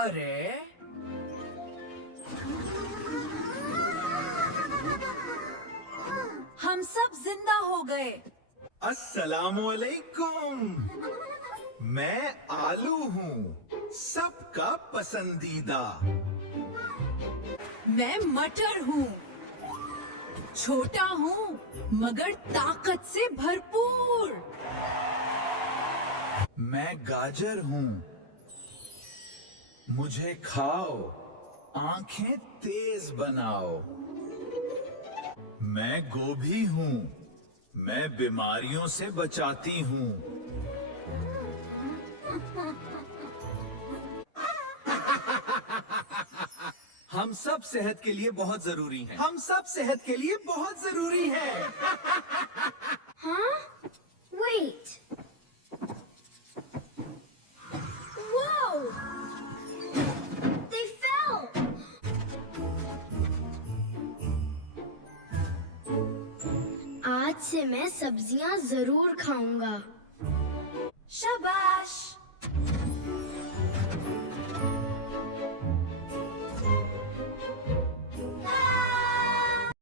अरे हम सब जिंदा हो गए। अस्सलामुअलैकुम। मैं आलू हूँ, सबका पसंदीदा। मैं मटर हूँ, छोटा हूँ मगर ताकत से भरपूर। मैं गाजर हूँ, मुझे खाओ, आंखें तेज बनाओ। मैं गोभी हूँ, मैं बीमारियों से बचाती हूँ। हम सब सेहत के लिए बहुत जरूरी हैं। हम सब सेहत के लिए बहुत जरूरी हैं। Huh? Wait. Whoa! They fell! आज से मैं सब्जियां जरूर खाऊंगा। शाबाश।